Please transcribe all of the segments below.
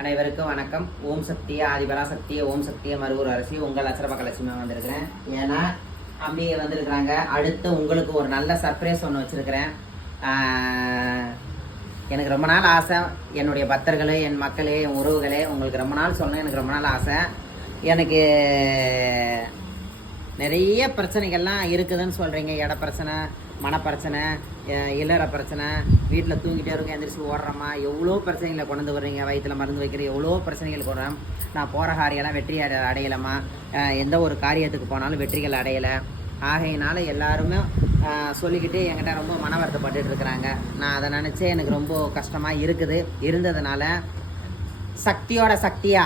அனைவருக்கும் வணக்கம். ஓம் சக்திய ஆதிபராசக்திய ஓம் சக்திய மருவூர் அரசி உங்கள் அச்சரபக்கலட்சுமி வந்திருக்கிறேன். ஏன்னா அம்பிகை வந்திருக்கிறாங்க. அடுத்து உங்களுக்கு ஒரு நல்ல சர்ப்ரைஸ் ஒன்று வச்சுருக்கிறேன். எனக்கு ரொம்ப நாள் ஆசை, என்னுடைய பக்தர்களே, என் மக்களே, என் உறவுகளே, உங்களுக்கு ரொம்ப நாள் சொன்னேன். எனக்கு ரொம்ப நாள் ஆசை. எனக்கு நிறைய பிரச்சனைகள்லாம் இருக்குதுன்னு சொல்கிறீங்க. இட பிரச்சனை, மனப்பிரச்சனை, இல்லற பிரச்சனை, வீட்டில் தூங்கிட்டே இருக்க எந்திரிச்சு ஓடுறோமா, எவ்வளோ பிரச்சனைகளை கொண்டு வர்றீங்க. வயிற்றில் மருந்து வைக்கிற எவ்வளோ பிரச்சனைகள் கொடுறேன். நான் போகிற காரியெல்லாம் வெற்றி அடையலாமா, எந்த ஒரு காரியத்துக்கு போனாலும் வெற்றிகள் அடையலை. ஆகையினால எல்லாருமே சொல்லிக்கிட்டு என்கிட்ட ரொம்ப மன வருத்தப்பட்டு இருக்கிறாங்க. நான் அதை நினச்சே எனக்கு ரொம்ப கஷ்டமாக இருக்குது. இருந்ததுனால சக்தியோட சக்தியா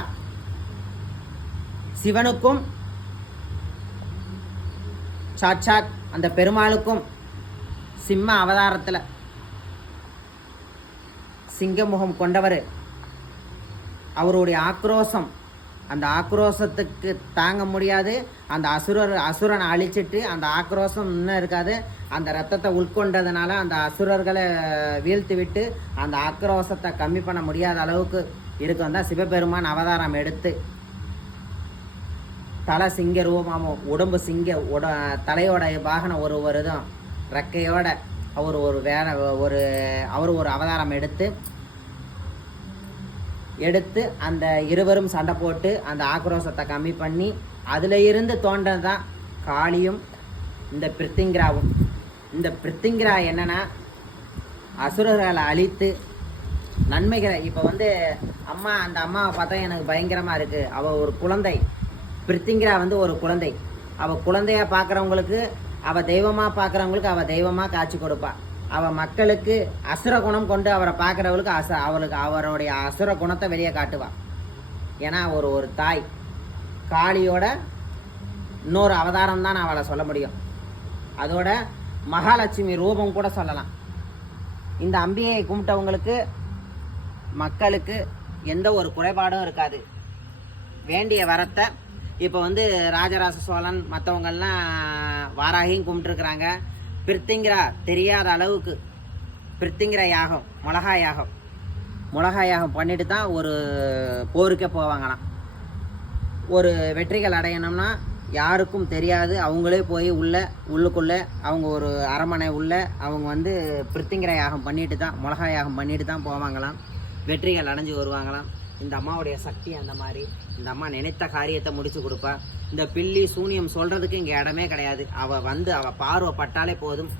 சிவனுக்கும் சாட்சாத் அந்த பெருமாளுக்கும் சிம்ம அவதாரத்தில் சிங்கமுகம் கொண்டவர், அவருடைய ஆக்ரோஷம், அந்த ஆக்ரோஷத்துக்கு தாங்க முடியாது. அந்த அசுரனை அழிச்சிட்டு அந்த ஆக்ரோஷம் இன்னும் இருக்காது. அந்த ரத்தத்தை உட்கொண்டதுனால அந்த அசுரர்களை வீழ்த்தி விட்டு அந்த ஆக்ரோஷத்தை கம்மி பண்ண முடியாத அளவுக்கு இருக்கும் தான் சிவபெருமான் அவதாரம் எடுத்து தலை சிங்க ரூபமாகவும் உடம்பு சிங்க தலையோட வாகனம் ஒரு இதும் ரெக்கையோட அவர் ஒரு அவதாரம் எடுத்து அந்த இருவரும் சண்டை போட்டு அந்த ஆக்ரோஷத்தை கம்மி பண்ணி அதில் இருந்து தோன்றது தான் காளியும் இந்த பிரித்திங்கிராவும். இந்த பிரித்திங்கிரா என்னன்னா அசுரர்களை அழித்து நன்மைகளை. இப்போ அந்த அம்மாவை பார்த்தா எனக்கு பயங்கரமாக இருக்குது. அவள் ஒரு குழந்தை. பிரித்திங்கிரா ஒரு குழந்தை. அவள் குழந்தையாக பார்க்குறவங்களுக்கு, அவள் தெய்வமாக பார்க்குறவங்களுக்கு அவள் தெய்வமாக காட்சி கொடுப்பா. அவள் மக்களுக்கு அசுர குணம் கொண்டு அவரை பார்க்குறவங்களுக்கு அவளுக்கு அவருடைய அசுர குணத்தை வெளியே காட்டுவாள். ஏன்னா ஒரு தாய். காளியோட இன்னொரு அவதாரம் தான் அவளை சொல்ல முடியும். அதோட மகாலட்சுமி ரூபம் கூட சொல்லலாம். இந்த அம்பிகையை கும்பிட்டவங்களுக்கு மக்களுக்கு எந்த ஒரு குறைபாடும் இருக்காது. வேண்டிய வரத்தை இப்போ ராஜராஜ சோழன் மற்றவங்கள்லாம் வாராகியும் கும்பிட்டுருக்குறாங்க. பிரித்திங்கிரா தெரியாத அளவுக்கு பிரித்திங்கிரா யாகம், மிளகா யாகம் பண்ணிட்டு தான் ஒரு போருக்கே போவாங்களாம். ஒரு வெற்றிகள் அடையணும்னா யாருக்கும் தெரியாது. அவங்களே போய் உள்ளுக்குள்ளே அவங்க ஒரு அரண்மனை அவங்க பிரித்திங்கிரா யாகம் பண்ணிட்டு தான், மிளகா யாகம் பண்ணிட்டு தான் போவாங்களாம். வெற்றிகள் அடைஞ்சு வருவாங்களாம். இந்த அம்மாவுடைய சக்தி அந்த மாதிரி. இந்த அம்மா நினைத்த காரியத்தை முடிச்சு கொடுப்பா. இந்த பில்லி சூனியம் சொல்றதுக்கு இங்கே இடமே கிடையாது. அவள் பார்வை பட்டாலே போதும்.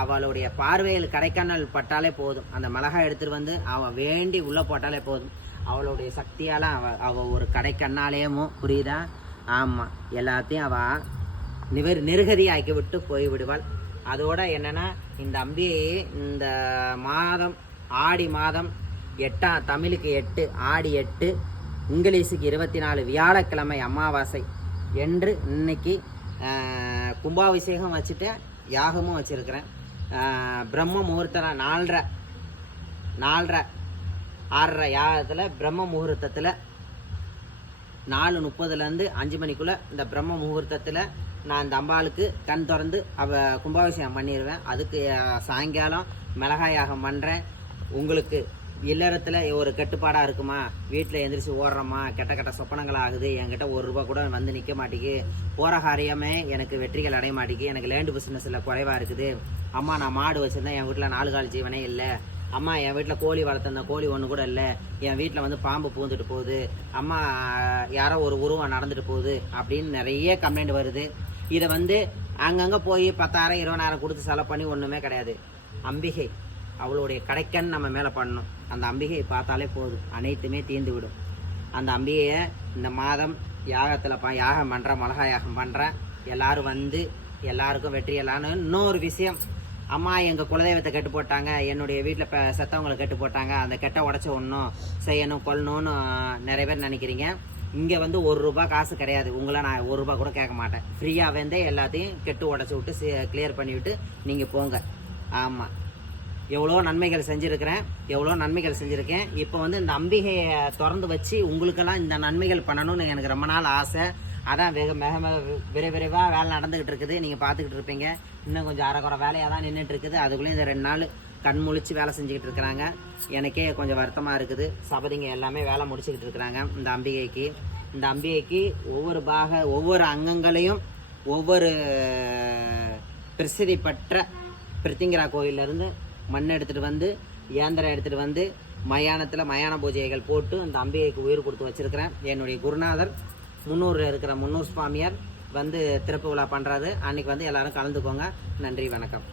அவளுடைய பார்வையில் கடைக்கண்ணல் பட்டாலே போதும். அந்த மிளகாய் எடுத்துட்டு அவள் வேண்டி உள்ள போட்டாலே போதும். அவளுடைய சக்தியால் அவள் ஒரு கடைக்கண்ணாலேயமோ, புரியுதா? ஆமாம், எல்லாத்தையும் அவள் நிருகதி ஆக்கி விட்டு போய் விடுவாள். அதோட என்னன்னா, இந்த அம்பியை இந்த மாதம் ஆடி மாதம் 8 தமிழுக்கு 8 ஆடி 8 இங்கிலீஷுக்கு 24 வியாழக்கிழமை அமாவாசை என்று இன்னைக்கு கும்பாபிஷேகம் வச்சுட்டு யாகமும் வச்சுருக்கிறேன். பிரம்ம முகூர்த்தம் 4:30 6:30 யாகத்தில் பிரம்ம முகூர்த்தத்தில் 4:30 5 மணிக்குள்ளே இந்த பிரம்ம முகூர்த்தத்தில் நான் இந்த அம்பாளுக்கு கண் திறந்து கும்பாபிஷேகம் பண்ணிடுவேன். அதுக்கு சாயங்காலம் மிளகாய் யாகம் பண்ணுறேன். உங்களுக்கு இல்லறத்தில் ஒரு கட்டுப்பாடாக இருக்குமா, வீட்டில் எந்திரிச்சு ஓடுறோமா, கெட்ட சொப்பனங்கள் ஆகுது, என்கிட்ட ₹1 கூட நிற்க மாட்டேங்கு, போகிற காரியமே எனக்கு வெற்றிகள் அடைய மாட்டேங்கு, எனக்கு லேண்டு பிஸ்னஸில் குறைவாக இருக்குது, அம்மா நான் மாடு வச்சுருந்தேன், என் வீட்டில் 4 கால் ஜீவனே இல்லை, அம்மா என் வீட்டில் கோழி வளர்த்துருந்த கோழி ஒன்று கூட இல்லை, என் வீட்டில் பாம்பு பூந்துட்டு போகுது, அம்மா யாரோ ஒரு உருவம் நடந்துட்டு போகுது அப்படின்னு நிறைய கம்ப்ளைண்ட் வருது. இதை அங்கங்கே போய் 10,000 20,000 கொடுத்து செலவு பண்ணி ஒன்றுமே கிடையாது. அம்பிகை அவளுடைய கடைக்கன் நம்ம மேலே பண்ணணும். அந்த அம்பிகையை பார்த்தாலே போதும், அனைத்துமே தீர்ந்து விடும். அந்த அம்பிகையை இந்த மாதம் யாகத்தில் யாகம் பண்ணுறேன், மிளகா யாகம் பண்ணுறேன். எல்லோரும் எல்லாருக்கும் வெற்றி எல்லான்னு. இன்னொரு விஷயம், அம்மா எங்கள் குலதெய்வத்தை கெட்டு போட்டாங்க, என்னுடைய வீட்டில் செத்தவங்களை கெட்டு போட்டாங்க, அந்த கெட்ட உடச்ச ஒன்றும் செய்யணும் கொல்லணும்னு நிறைய பேர் நினைக்கிறீங்க. இங்கே ₹1 காசு கிடையாது. உங்களை நான் ₹1 கூட கேட்க மாட்டேன். ஃப்ரீயாக எல்லாத்தையும் கெட்டு உடச்சி விட்டு கிளியர் பண்ணிவிட்டு நீங்கள் போங்க. ஆமாம், எவ்வளோ நன்மைகள் செஞ்சுருக்கேன். இப்போ இந்த அம்பிகையை திறந்து வச்சு உங்களுக்கெல்லாம் இந்த நன்மைகள் பண்ணணும்னு எனக்கு ரொம்ப நாள் ஆசை. அதான் விரைவாக வேலை நடந்துக்கிட்டு இருக்குது. நீங்கள் பார்த்துக்கிட்டு இருப்பீங்க. இன்னும் கொஞ்சம் அரைக்குறை வேலையாக தான் நின்றுட்டு இருக்குது. அதுக்குள்ளேயும் இந்த 2 நாள் கண் முழிச்சு வேலை செஞ்சுக்கிட்டு இருக்கிறாங்க. எனக்கே கொஞ்சம் வருத்தமாக இருக்குது. சபதிங்க எல்லாமே வேலை முடிச்சுக்கிட்டு இருக்கிறாங்க. இந்த அம்பிகைக்கு ஒவ்வொரு அங்கங்களையும் ஒவ்வொரு பிரசித்தி பெற்ற பிரித்திங்கரா கோயிலிருந்து மண் எடுத்துகிட்டு வந்து இயந்திரம் எடுத்துகிட்டு வந்து மயான பூஜைகள் போட்டு அந்த அம்பிகைக்கு உயிர் கொடுத்து வச்சிருக்கிறேன். என்னுடைய குருநாதர் முன்னூரில் இருக்கிற முன்னூர் சுவாமியார் வந்து திறப்பு விழா பண்ணுறாரு. அன்றைக்கி வந்து எல்லோரும் கலந்துக்கோங்க. நன்றி, வணக்கம்.